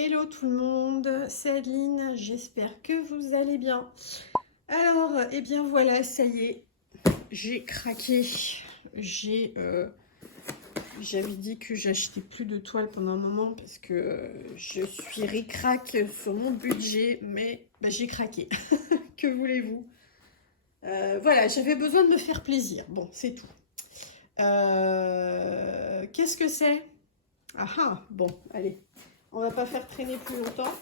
Hello tout le monde, c'est Adeline, j'espère que vous allez bien. Alors, eh bien voilà, ça y est, j'ai craqué. J'avais dit que j'achetais plus de toile pendant un moment parce que je suis ric-rac sur mon budget, mais j'ai craqué. Que voulez-vous? Voilà, j'avais besoin de me faire plaisir. Bon, c'est tout. Qu'est-ce que c'est? Ah ah, bon, allez, on va pas faire traîner plus longtemps.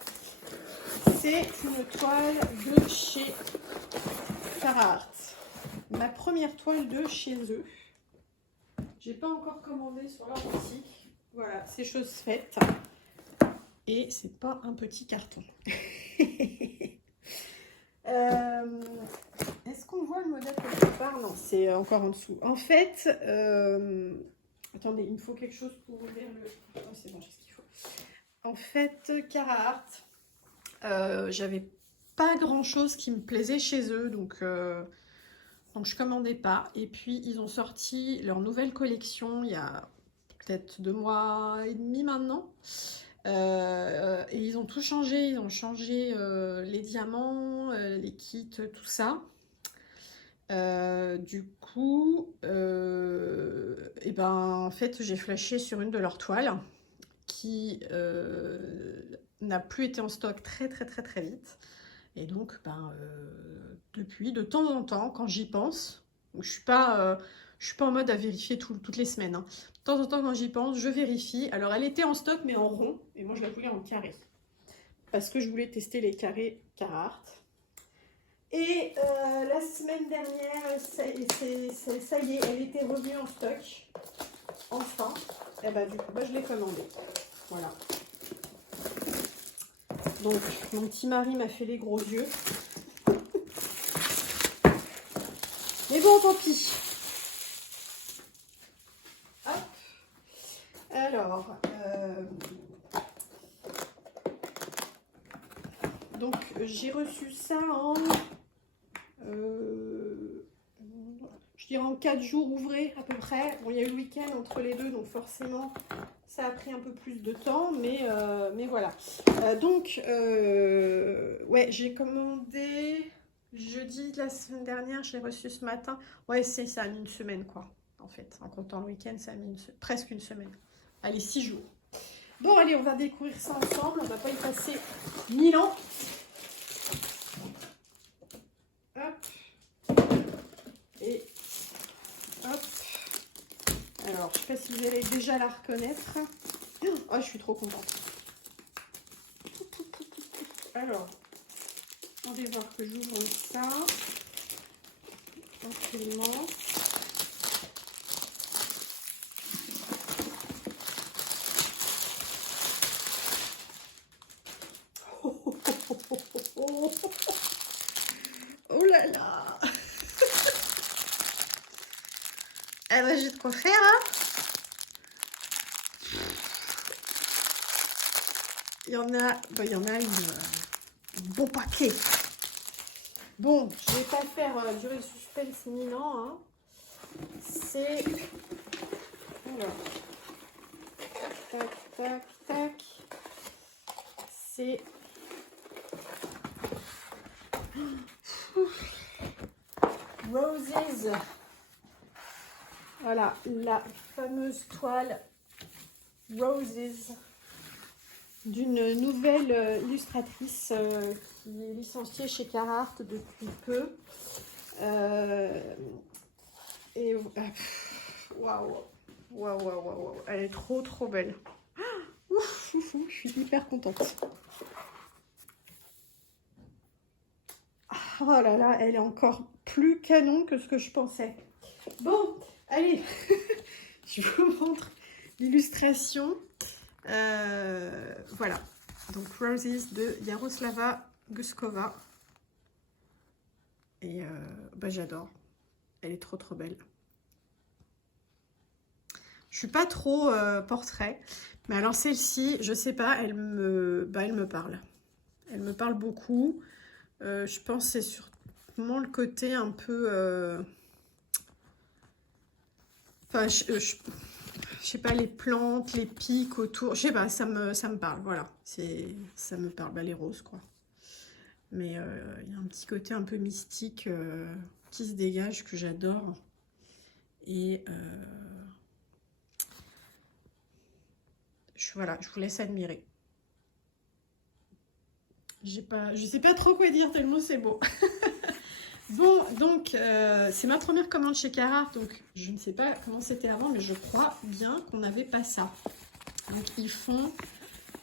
C'est une toile de chez Carhartt. Ma première toile de chez eux. J'ai pas encore commandé sur leur boutique. Voilà, c'est chose faite. Et c'est pas un petit carton. Est-ce qu'on voit le modèle quelque part? Non, c'est encore en dessous. En fait, attendez, il me faut quelque chose pour ouvrir le... Oh, c'est bon, j'ai ce qu'il faut. En fait, Carhartt, j'avais pas grand chose qui me plaisait chez eux, donc je commandais pas. Et puis ils ont sorti leur nouvelle collection il y a peut-être 2 mois et demi maintenant. Et ils ont tout changé, ils ont changé les diamants, les kits, tout ça. Du coup, et ben en fait j'ai flashé sur une de leurs toiles qui n'a plus été en stock très vite. Et donc, depuis, de temps en temps, quand j'y pense, je suis pas en mode à vérifier toutes les semaines. Hein. De temps en temps, quand j'y pense, je vérifie. Alors, elle était en stock, mais en rond, et moi, je la voulais en carré. Parce que je voulais tester les carrés Carhartt. Et la semaine dernière, ça y est, elle était revenue en stock. Enfin. Et du coup, je l'ai commandée. Voilà. Donc, mon petit mari m'a fait les gros yeux. Mais bon, tant pis. Hop. Alors, donc j'ai reçu ça en, je dirais en 4 jours ouvrés à peu près. Bon, il y a eu le week-end entre les deux, donc forcément, ça a pris un peu plus de temps, mais voilà. Ouais, j'ai commandé jeudi de la semaine dernière, j'ai reçu ce matin. Ouais, ça a mis une semaine, quoi, en fait. En comptant le week-end, ça a mis presque une semaine. Allez, 6 jours. Bon, allez, on va découvrir ça ensemble. On va pas y passer 1000 ans. Hop. Et hop. Alors, je sais pas si vous allez déjà la reconnaître. Oh, je suis trop contente. Alors, on va voir que j'ouvre ça. Tranquillement. Oh là là. Ah bah j'ai de quoi faire, hein. Il y en a un bon paquet. Bon, je vais pas faire durer le suspense ni non, hein. C'est... Alors, tac, tac, tac. C'est... Roses. Voilà, la fameuse toile Roses d'une nouvelle illustratrice qui est licenciée chez Carhartt depuis peu. Et waouh, waouh, elle est trop belle. Ouf, je suis hyper contente. Oh là là, elle est encore plus canon que ce que je pensais. Bon, allez, je vous montre l'illustration. Voilà, donc Roses de Jaroslava Guskova. Et j'adore. Elle est trop belle. Je suis pas trop portrait, mais alors celle-ci, je sais pas, elle me parle. Elle me parle beaucoup. Je pense que c'est sûrement le côté un peu... Enfin, je sais pas, les plantes, les pics autour, je sais pas, ça me parle, voilà, ça me parle, bah, les roses quoi. Mais il y a un petit côté un peu mystique qui se dégage que j'adore. Et voilà, je vous laisse admirer. Je sais pas trop quoi dire tellement c'est beau. Bon, donc c'est ma première commande chez Carhartt, donc je ne sais pas comment c'était avant, mais je crois bien qu'on n'avait pas ça. Donc ils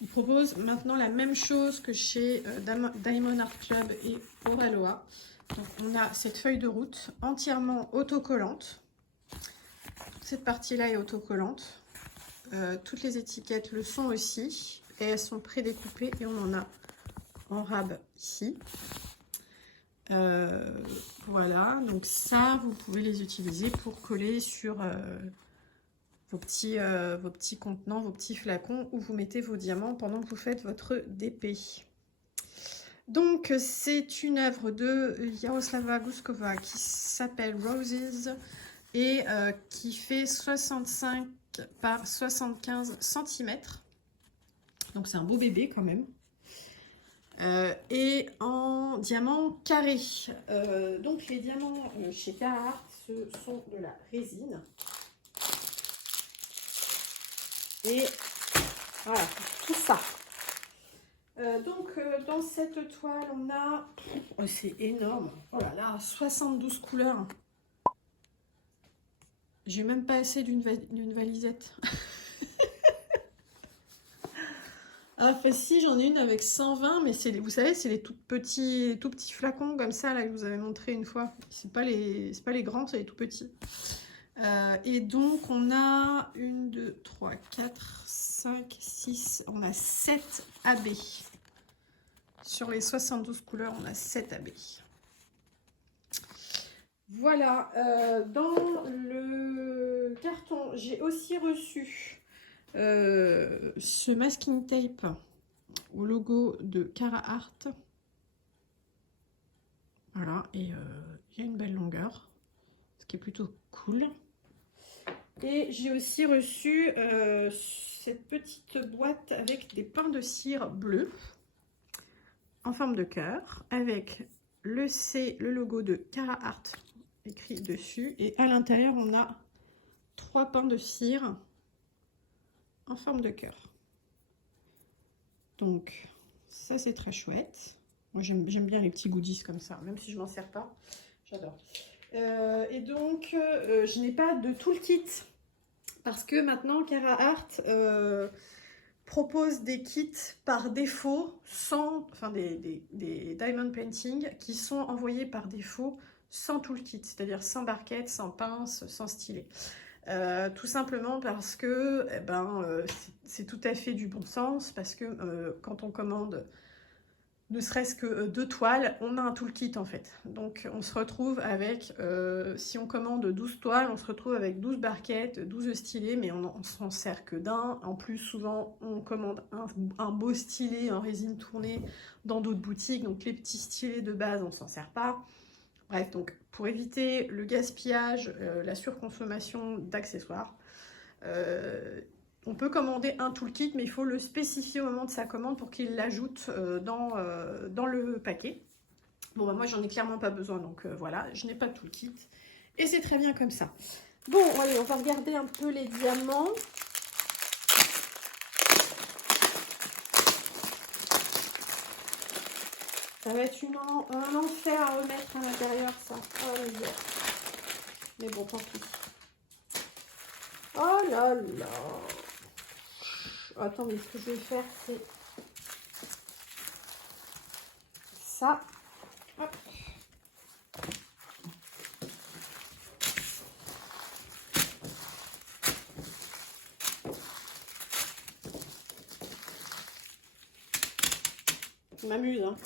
proposent maintenant la même chose que chez Diamond Art Club et Oraloa. Donc on a cette feuille de route entièrement autocollante. Toute cette partie-là est autocollante. Toutes les étiquettes le sont aussi. Et elles sont prédécoupées et on en a en rab ici. Voilà, donc ça, vous pouvez les utiliser pour coller sur vos petits contenants, vos petits flacons où vous mettez vos diamants pendant que vous faites votre DP. Donc, c'est une œuvre de Jaroslava Guskova qui s'appelle Roses et qui fait 65 par 75 cm. Donc, c'est un beau bébé quand même. Et en diamant carré. Donc, les diamants chez Carhartt, ce sont de la résine. Et voilà, tout ça. Donc, dans cette toile, on a... Oh, c'est énorme. Oh là là, 72 couleurs. J'ai même pas assez d'une valisette. Ah, enfin, si, j'en ai une avec 120, mais vous savez, c'est les tout petits flacons comme ça, là, que je vous avais montré une fois. C'est pas les grands, c'est les tout petits. Et donc, on a 1, 2, 3, 4, 5, 6, on a 7 AB. Sur les 72 couleurs, on a 7 AB. Voilà, dans le carton, j'ai aussi reçu ce masking tape au logo de Carhartt. Voilà, et il y a une belle longueur, ce qui est plutôt cool. Et j'ai aussi reçu cette petite boîte avec des pains de cire bleus en forme de cœur, avec le logo de Carhartt écrit dessus. Et à l'intérieur, on a 3 pains de cire en forme de cœur. Donc, ça, c'est très chouette. Moi, j'aime bien les petits goodies comme ça, même si je m'en sers pas. J'adore. Et donc, je n'ai pas de tout le kit. Parce que maintenant, Carhartt propose des kits par défaut, enfin des diamond painting qui sont envoyés par défaut sans tout le kit, c'est-à-dire sans barquette, sans pince, sans stylet. Tout simplement parce que c'est tout à fait du bon sens, parce que quand on commande ne serait-ce que 2 toiles, on a un toolkit en fait. Donc on se retrouve avec, si on commande 12 toiles, on se retrouve avec 12 barquettes, 12 stylets, mais on s'en sert que d'un. En plus, souvent, on commande un beau stylet en résine tournée dans d'autres boutiques, donc les petits stylets de base, on s'en sert pas. Bref, donc pour éviter le gaspillage, la surconsommation d'accessoires, on peut commander un toolkit, mais il faut le spécifier au moment de sa commande pour qu'il l'ajoute dans le paquet. Bon, bah, moi, j'en ai clairement pas besoin, donc voilà, je n'ai pas de toolkit. Et c'est très bien comme ça. Bon, allez, on va regarder un peu les diamants. Ça va être un enfer à remettre à l'intérieur, ça. Oh, mais bon, tant pis. Oh là là. Attendez, ce que je vais faire, c'est ça. Hop. Je m'amuse, hein.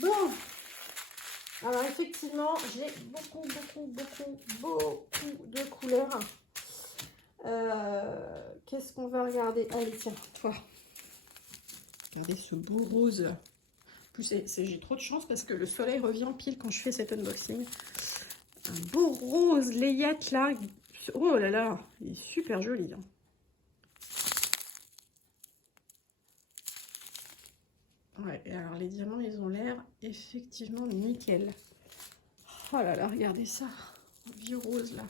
Bon. Alors, effectivement, j'ai beaucoup de couleurs. Qu'est-ce qu'on va regarder? Allez, tiens, toi. Regardez ce beau rose. En plus, j'ai trop de chance parce que le soleil revient pile quand je fais cet unboxing. Un beau rose layette là, Oh là là, il est super joli. Hein. Ouais, et alors les diamants, ils ont l'air effectivement nickel. Oh là là, regardez ça. Vieux rose là.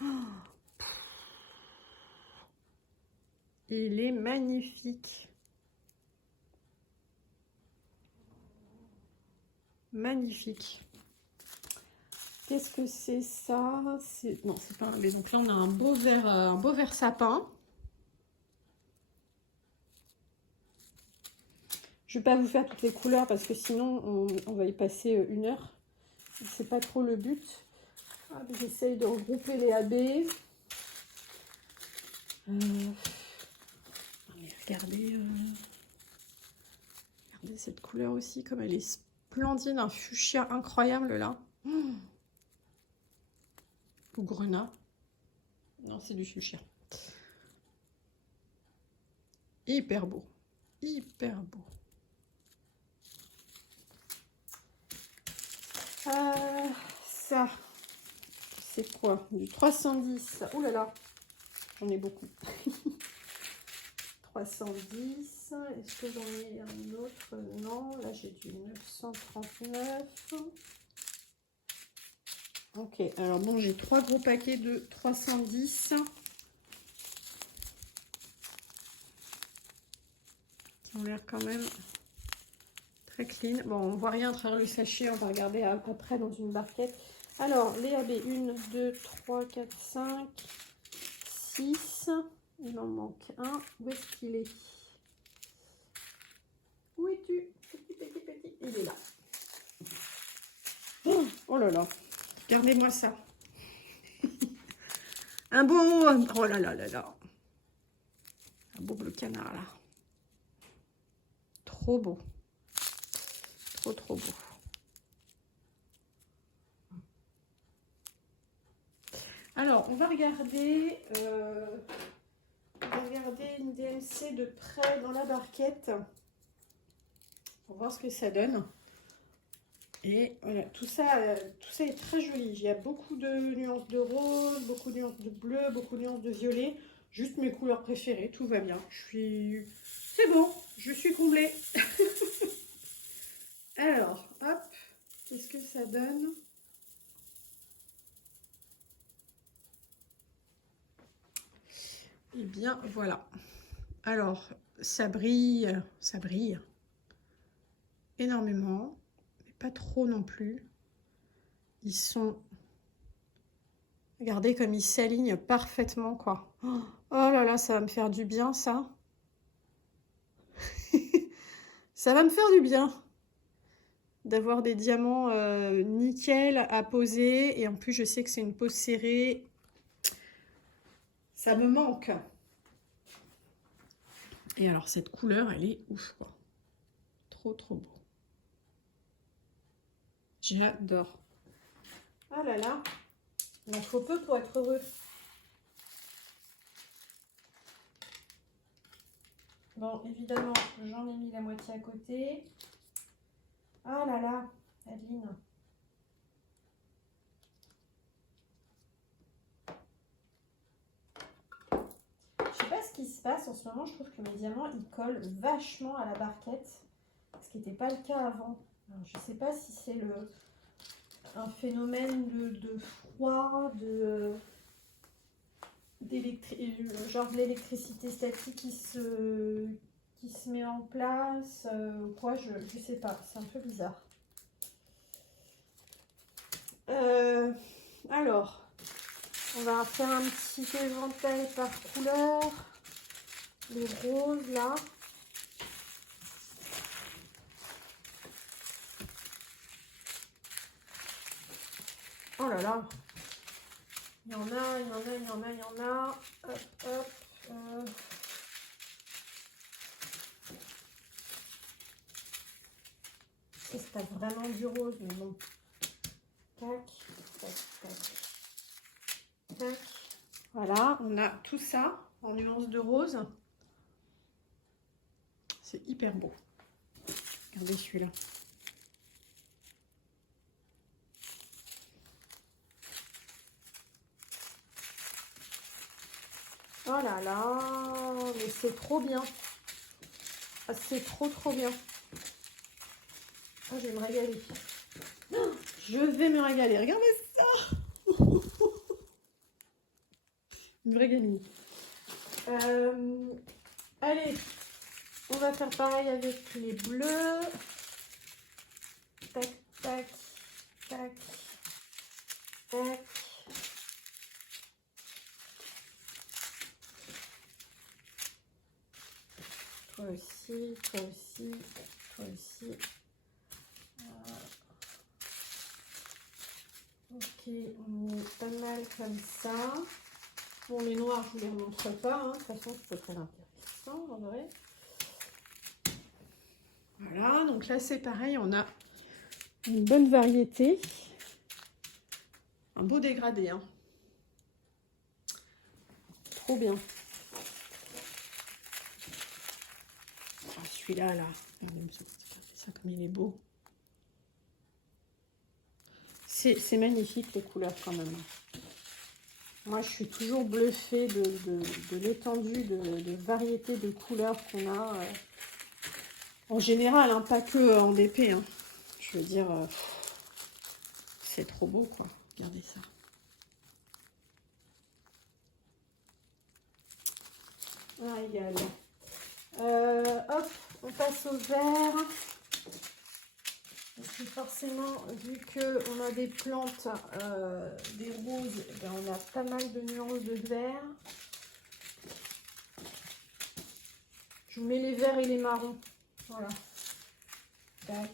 Oh, il est magnifique. Magnifique. Qu'est-ce que c'est ça? Non, c'est pas un baiser. Donc là, on a un beau vert sapin. Je ne vais pas vous faire toutes les couleurs parce que sinon, on va y passer 1 heure. C'est pas trop le but. J'essaye de regrouper les AB. Regardez, regardez cette couleur aussi, comme elle est splendide. Un fuchsia incroyable là. Ou grenat. Non, c'est du fuchsia. Hyper beau. Hyper beau. Ça, c'est quoi? Du 310. Ouh là là, j'en ai beaucoup. 310. Est-ce que j'en ai un autre? Non, là j'ai du 939. Ok, alors bon, j'ai 3 gros paquets de 310. Qui ont l'air quand même très clean. Bon, on voit rien à travers le sachet, on va regarder après dans une barquette. Alors, les AB, 1, 2, 3, 4, 5, 6. Il en manque un. Où est-ce qu'il est? Où es-tu? Petit. Il est là. Oh là là. Regardez-moi ça. Un beau... Oh là là là là. Un beau bleu canard là. Trop beau. Trop beau. Alors, on va regarder une DMC de près dans la barquette pour voir ce que ça donne. Et voilà, tout ça est très joli. Il y a beaucoup de nuances de rose, beaucoup de nuances de bleu, beaucoup de nuances de violet. Juste mes couleurs préférées, tout va bien. C'est bon, je suis comblée. Alors, hop, qu'est-ce que ça donne? Eh bien, voilà. Alors, ça brille énormément, mais pas trop non plus. Ils sont... Regardez comme ils s'alignent parfaitement, quoi. Oh là là, ça va me faire du bien, ça. Ça va me faire du bien d'avoir des diamants nickel à poser. Et en plus, je sais que c'est une pose serrée. Ça me manque. Et alors, cette couleur, elle est ouf, quoi. Trop beau. J'adore. Ah là là. Il en faut peu pour être heureux. Bon, évidemment, j'en ai mis la moitié à côté. Ah là là, Adeline. Je sais pas ce qui se passe en ce moment. Je trouve que mes diamants, ils collent vachement à la barquette. Ce qui n'était pas le cas avant. Alors, je sais pas si c'est un phénomène de froid, genre de l'électricité statique qui se met en place, quoi, je sais pas, c'est un peu bizarre. Alors, on va faire un petit éventail par couleur. Les roses là. Oh là là. Il y en a. Hop. C'est pas vraiment du rose, mais bon. Tac. Voilà, on a tout ça en nuance de rose. C'est hyper beau. Regardez celui-là. Oh là là, mais c'est trop bien. Ah, c'est trop bien. Ah, je vais me régaler. Je vais me régaler. Regardez ça. Une vraie gamine. Allez, on va faire pareil avec les bleus. Tac, tac, tac, tac. Toi aussi, toi aussi, toi aussi. Ok, on est pas mal comme ça. Bon, les noirs, je ne les remontre pas. Hein. De toute façon, c'est très intéressant en vrai. Voilà, donc là, c'est pareil. On a une bonne variété. Un beau dégradé. Hein. Trop bien. Oh, celui-là, là. Ça, comme il est beau. C'est magnifique, les couleurs, quand même. Moi, je suis toujours bluffée de l'étendue de variété de couleurs qu'on a. En général, hein, pas que en DP. Hein. Je veux dire, c'est trop beau, quoi. Regardez ça. Ah, égal. Hop, on passe au vert. Et puis forcément, vu qu'on a des plantes, des roses, ben on a pas mal de nuances de vert. Je vous mets les verts et les marrons. Voilà. Tac.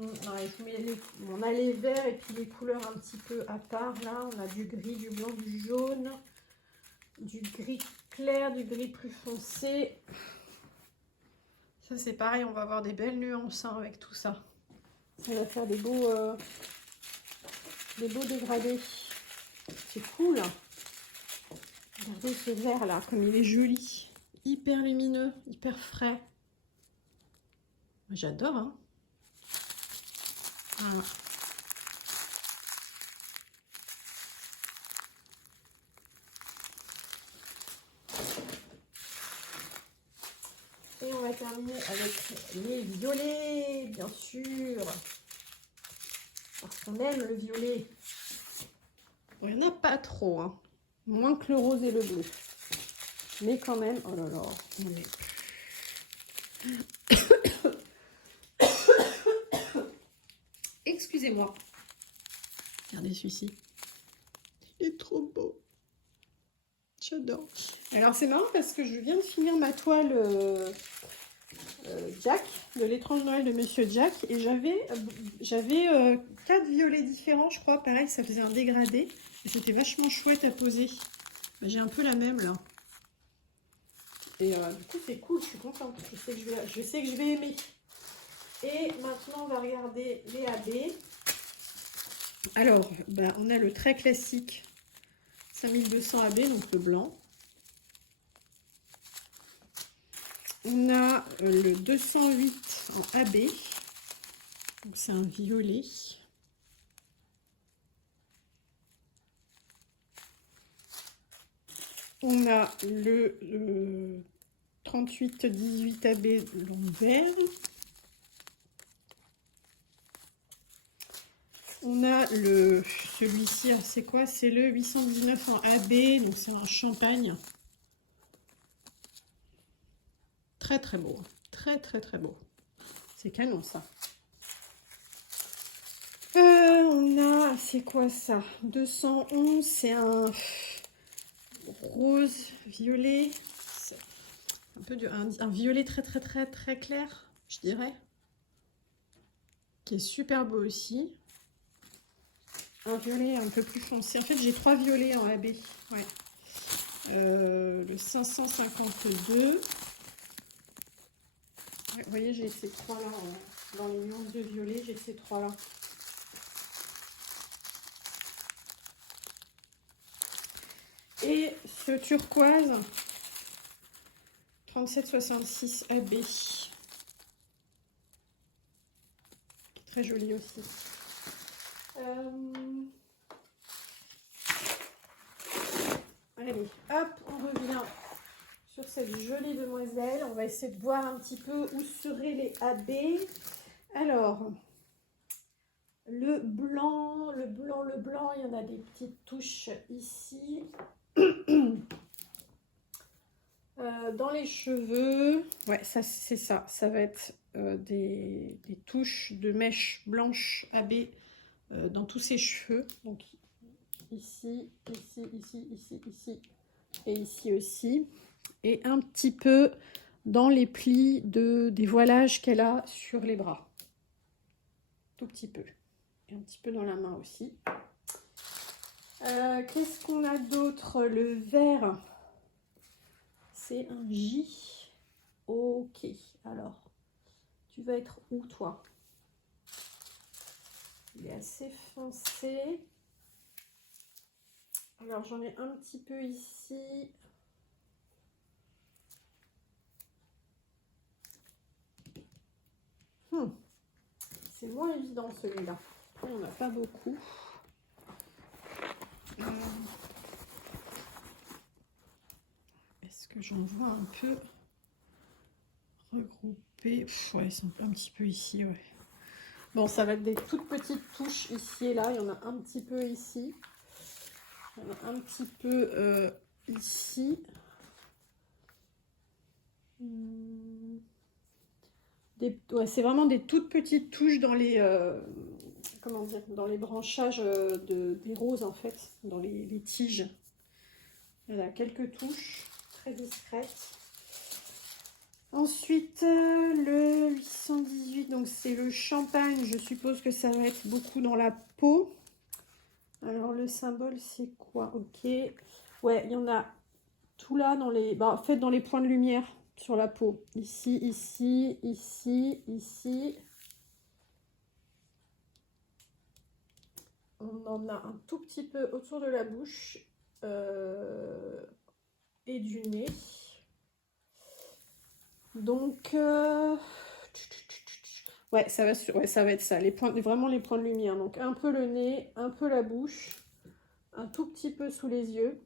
Ouais, on a les verts et puis les couleurs un petit peu à part. Là, on a du gris, du blanc, du jaune, du gris clair, du gris plus foncé. Ça, c'est pareil, on va avoir des belles nuances hein, avec tout ça. Ça va faire des beaux dégradés. C'est cool. Regardez ce vert là, comme il est joli. Hyper lumineux, hyper frais. J'adore, hein. Voilà. Et on va terminer avec les violets, bien sûr. Parce qu'on aime le violet. Bon, il n'y en a pas trop, hein. Moins que le rose et le bleu. Mais quand même, oh là là, on est... Excusez-moi. Regardez celui-ci. Il est trop beau. J'adore. Alors c'est marrant parce que je viens de finir ma toile Jack, de l'étrange Noël de Monsieur Jack. Et j'avais 4 violets différents, je crois. Pareil, ça faisait un dégradé. Et c'était vachement chouette à poser. J'ai un peu la même là. Et du coup, c'est cool, je suis contente. Je sais que je vais aimer. Et maintenant, on va regarder les AB. Alors, bah, on a le très classique 5200 AB, donc le blanc. On a le 208 en AB. Donc, c'est un violet. On a le 38-18 AB long vert. On a celui-ci, c'est quoi? C'est le 819 en AB, donc c'est un champagne. Très très beau, très beau. C'est canon ça. On a, c'est quoi ça? 211, c'est un rose violet, un peu un violet très clair, je dirais, qui est super beau aussi. Un violet un peu plus foncé. En fait, j'ai 3 violets en AB. Ouais. Le 552. Ouais, vous voyez, j'ai ces 3-là dans les nuances de violet. J'ai ces 3-là. Et ce turquoise 3766 AB. Très joli aussi. Allez, hop, on revient sur cette jolie demoiselle. On va essayer de voir un petit peu où seraient les AB. Alors, le blanc, il y en a des petites touches ici. Dans les cheveux, ouais, ça c'est ça. Ça va être des touches de mèches blanches AB dans tous ses cheveux. Donc ici, ici, ici, ici, ici et ici aussi. Et un petit peu dans les plis des voilages qu'elle a sur les bras. Tout petit peu. Et un petit peu dans la main aussi. Qu'est-ce qu'on a d'autre? Le vert, c'est un J. Ok, alors, tu vas être où toi? Il est assez foncé. Alors j'en ai un petit peu ici. C'est moins évident celui-là. Après, on n'a pas beaucoup. Est-ce que j'en vois un peu regroupés? Ouais, ils sont un petit peu ici, ouais. Bon, ça va être des toutes petites touches ici et là. Il y en a un petit peu ici. Il y en a un petit peu ici. Ouais, c'est vraiment des toutes petites touches dans les, comment dire, dans les branchages des roses en fait, dans les tiges. Voilà, quelques touches très discrètes. Ensuite, le 818, donc c'est le champagne. Je suppose que ça va être beaucoup dans la peau. Alors le symbole c'est quoi? Ok. Ouais, il y en a tout là dans les, en fait dans les points de lumière sur la peau. Ici, ici, ici, ici. On en a un tout petit peu autour de la bouche et du nez. Donc, ouais, ça va être ça, vraiment les points de lumière. Donc, un peu le nez, un peu la bouche, un tout petit peu sous les yeux.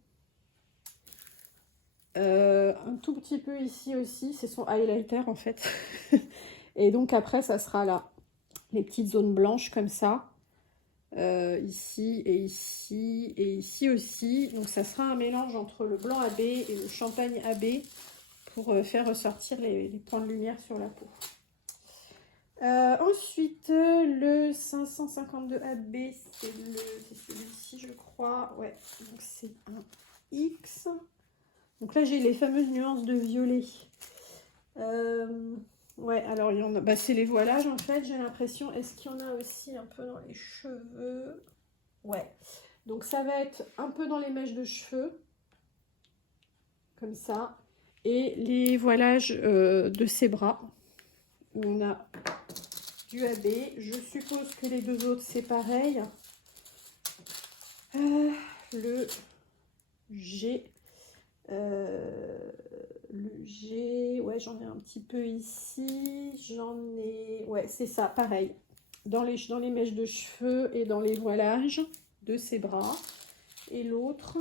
Un tout petit peu ici aussi, c'est son highlighter en fait. Et donc après, ça sera là, les petites zones blanches comme ça. Ici et ici et ici aussi. Donc ça sera un mélange entre le blanc AB et le champagne AB pour faire ressortir les points de lumière sur la peau. Ensuite, le 552 AB, c'est celui-ci, je crois. Ouais, donc c'est un X. Donc là, j'ai les fameuses nuances de violet. Ouais, alors il y en a. C'est les voilages en fait, j'ai l'impression. Est-ce qu'il y en a aussi un peu dans les cheveux? Ouais. Donc ça va être un peu dans les mèches de cheveux. Comme ça. Et les voilages de ses bras. Où on a du AB. Je suppose que les deux autres, c'est pareil. Le G. Le G, ouais, j'en ai un petit peu ici. J'en ai, ouais, c'est ça, pareil. Dans les mèches de cheveux et dans les voilages de ses bras. Et l'autre,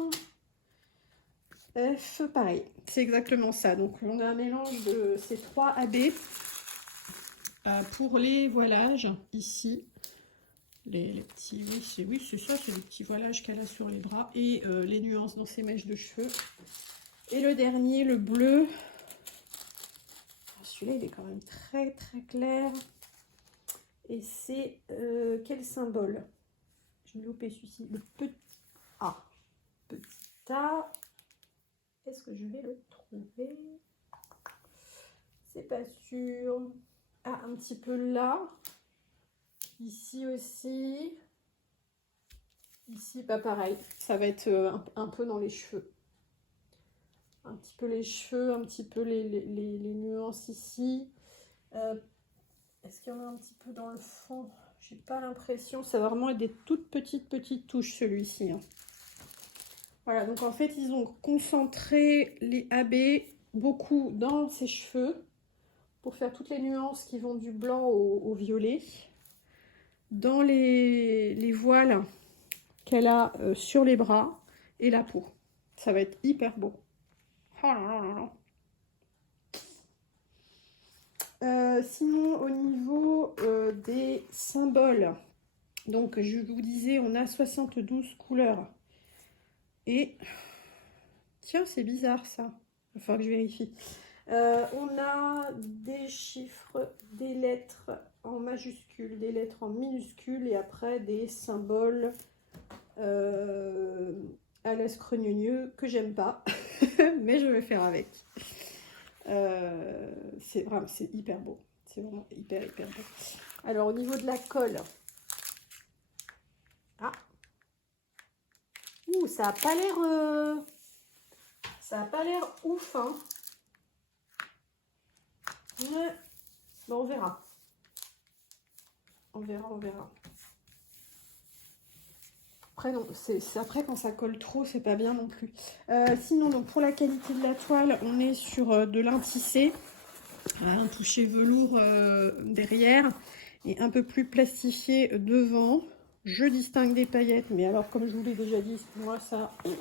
F, pareil. C'est exactement ça. Donc, on a un mélange de ces trois AB pour les voilages ici. Les petits, oui, c'est ça, c'est les petits voilages qu'elle a sur les bras et les nuances dans ses mèches de cheveux. Et le dernier, le bleu. Celui-là, il est quand même très très clair. Et c'est quel symbole? Je l'ai loupé celui-ci. Le petit A. Petit A. Est-ce que je vais le trouver? C'est pas sûr. Ah, un petit peu là. Ici aussi. Ici, pas pareil. Ça va être un peu dans les cheveux. Un petit peu les cheveux, un petit peu les nuances ici. Est-ce qu'il y en a un petit peu dans le fond? J'ai pas l'impression. Ça va vraiment être des toutes petites touches celui-ci. Hein. Voilà, donc en fait, ils ont concentré les AB beaucoup dans ses cheveux pour faire toutes les nuances qui vont du blanc au violet. dans les voiles qu'elle a sur les bras et la peau. Ça va être hyper beau. Oh là là là là. Sinon, au niveau des symboles, donc je vous disais, on a 72 couleurs. Et tiens, c'est bizarre ça. Il va falloir que je vérifie. On a des chiffres, des lettres en majuscules, des lettres en minuscules et après des symboles à l'escrogneux que j'aime pas, mais je vais faire avec. C'est hyper beau. C'est vraiment hyper beau. Alors au niveau de la colle, ah, ça a pas l'air, ça a pas l'air ouf, hein. Mais bon, on verra. On verra. Après, non, après quand ça colle trop, c'est pas bien non plus. Sinon, donc, pour la qualité de la toile, on est sur de lin tissé, un toucher velours derrière et un peu plus plastifié devant. Je distingue des paillettes, mais alors comme je vous l'ai déjà dit, moi ça, je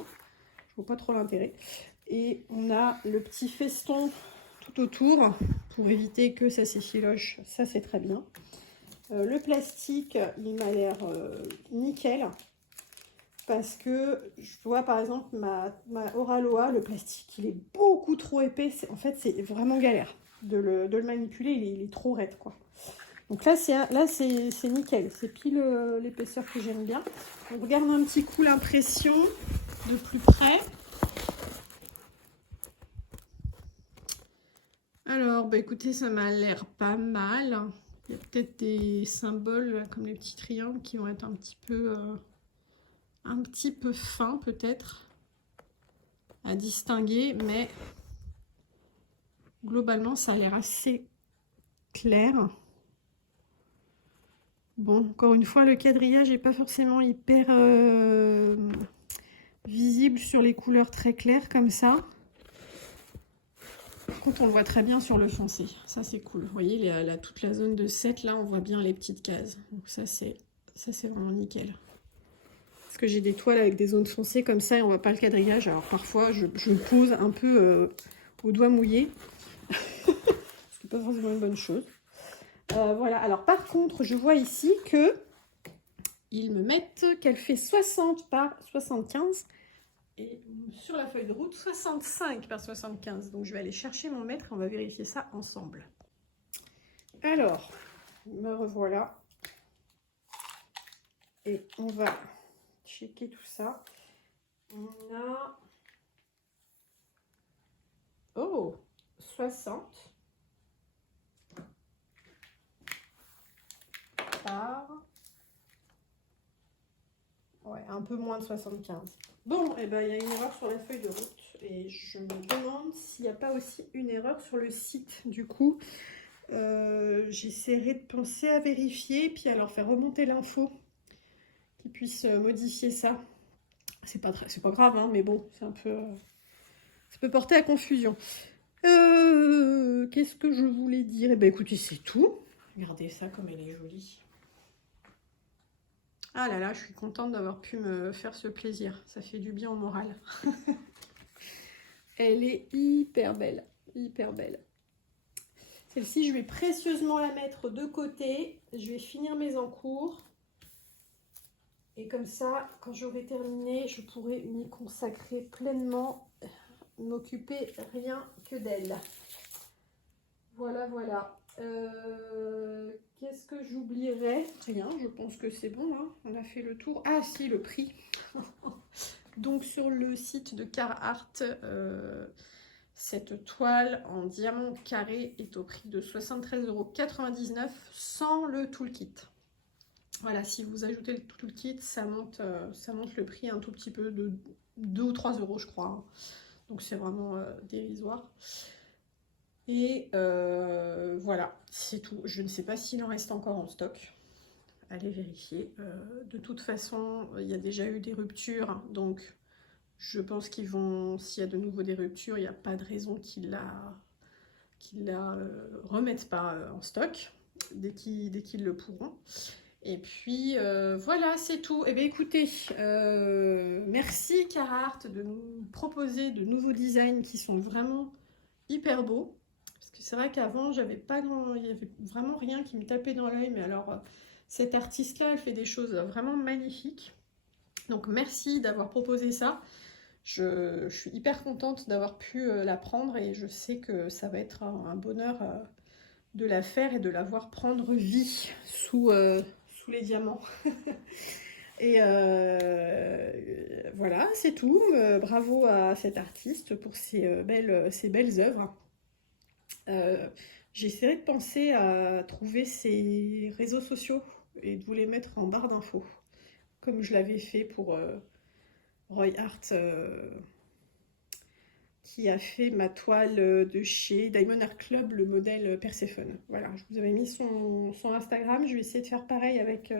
vois pas trop l'intérêt. Et on a le petit feston tout autour pour éviter que ça s'effiloche. Ça c'est très bien. Le plastique, il m'a l'air nickel. Parce que je vois par exemple ma Oraloa, le plastique il est beaucoup trop épais. En fait c'est vraiment galère de le manipuler, il est trop raide quoi. Donc là c'est nickel, c'est pile l'épaisseur que j'aime bien. On regarde un petit coup l'impression de plus près. Alors bah écoutez, ça m'a l'air pas mal. Il y a peut-être des symboles là, comme les petits triangles qui vont être un petit peu fins peut-être à distinguer, mais globalement ça a l'air assez clair. Bon, encore une fois, le quadrillage n'est pas forcément hyper visible sur les couleurs très claires comme ça. Par contre, on le voit très bien sur le foncé. Ça, c'est cool. Vous voyez, toute la zone de 7, là, on voit bien les petites cases. Donc ça, c'est vraiment nickel. Parce que j'ai des toiles avec des zones foncées comme ça et on voit pas le quadrillage. Alors parfois, je pose un peu au doigt mouillé. Ce qui n'est pas forcément une bonne chose. Voilà, alors par contre, je vois ici que ils me mettent qu'elle fait 60 par 75 et sur la feuille de route 65 par 75. Donc je vais aller chercher mon mètre et on va vérifier ça ensemble. Alors, me revoilà. Et on va checker tout ça. On a... Oh, 60 par... Ouais, un peu moins de 75. Bon, et ben il y a une erreur sur la feuille de route. Et je me demande s'il n'y a pas aussi une erreur sur le site. Du coup, j'essaierai de penser à vérifier. Puis à leur faire remonter l'info. Qu'ils puissent modifier ça. C'est pas grave, hein, mais bon, c'est un peu... ça peut porter à confusion. Qu'est-ce que je voulais dire? Eh ben écoutez, c'est tout. Regardez ça comme elle est jolie. Ah là là, je suis contente d'avoir pu me faire ce plaisir. Ça fait du bien au moral. Elle est hyper belle. Hyper belle. Celle-ci, je vais précieusement la mettre de côté. Je vais finir mes encours. Et comme ça, quand j'aurai terminé, je pourrai m'y consacrer pleinement. M'occuper rien que d'elle. Voilà, voilà. Qu'est-ce que j'oublierais? Rien, je pense que c'est bon, hein. On a fait le tour. Ah si, le prix. Donc sur le site de Carhartt, cette toile en diamant carré est au prix de 73,99 € sans le toolkit. Voilà, si vous ajoutez le toolkit, ça monte le prix un tout petit peu de 2 ou 3 € je crois, hein. Donc c'est vraiment dérisoire. Et voilà, c'est tout. Je ne sais pas s'il en reste encore en stock. Allez vérifier. De toute façon, il y a déjà eu des ruptures. Donc, je pense qu'ils vont... S'il y a de nouveau des ruptures, il n'y a pas de raison qu'ils la remettent pas en stock dès qu'ils le pourront. Et puis voilà, c'est tout. Eh bien écoutez, merci Carhartt de nous proposer de nouveaux designs qui sont vraiment hyper beaux. Parce que c'est vrai qu'avant, j'avais pas grand... il y avait vraiment rien qui me tapait dans l'œil. Mais alors, cette artiste-là, elle fait des choses vraiment magnifiques. Donc merci d'avoir proposé ça. Je suis hyper contente d'avoir pu la prendre et je sais que ça va être un bonheur de la faire et de la voir prendre vie sous les diamants. Et voilà, c'est tout. Bravo à cet artiste pour ces belles œuvres. J'essaierai de penser à trouver ses réseaux sociaux et de vous les mettre en barre d'infos, comme je l'avais fait pour Roy Hart, qui a fait ma toile de chez Diamond Art Club, le modèle Perséphone. Voilà, je vous avais mis son Instagram. Je vais essayer de faire pareil avec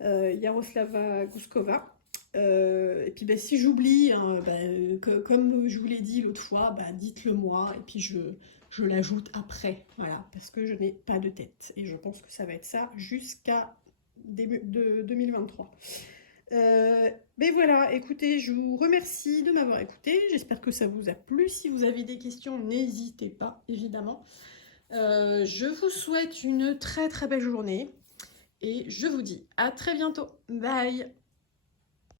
Yaroslava Guskova. Et puis ben, si j'oublie, hein, ben, comme je vous l'ai dit l'autre fois, ben, dites-le moi et puis je l'ajoute après. Voilà, parce que je n'ai pas de tête. Et je pense que ça va être ça jusqu'à début de 2023. Mais voilà, écoutez, je vous remercie de m'avoir écouté. J'espère que ça vous a plu. Si vous avez des questions, n'hésitez pas, évidemment. Je vous souhaite une très très belle journée et je vous dis à très bientôt. Bye!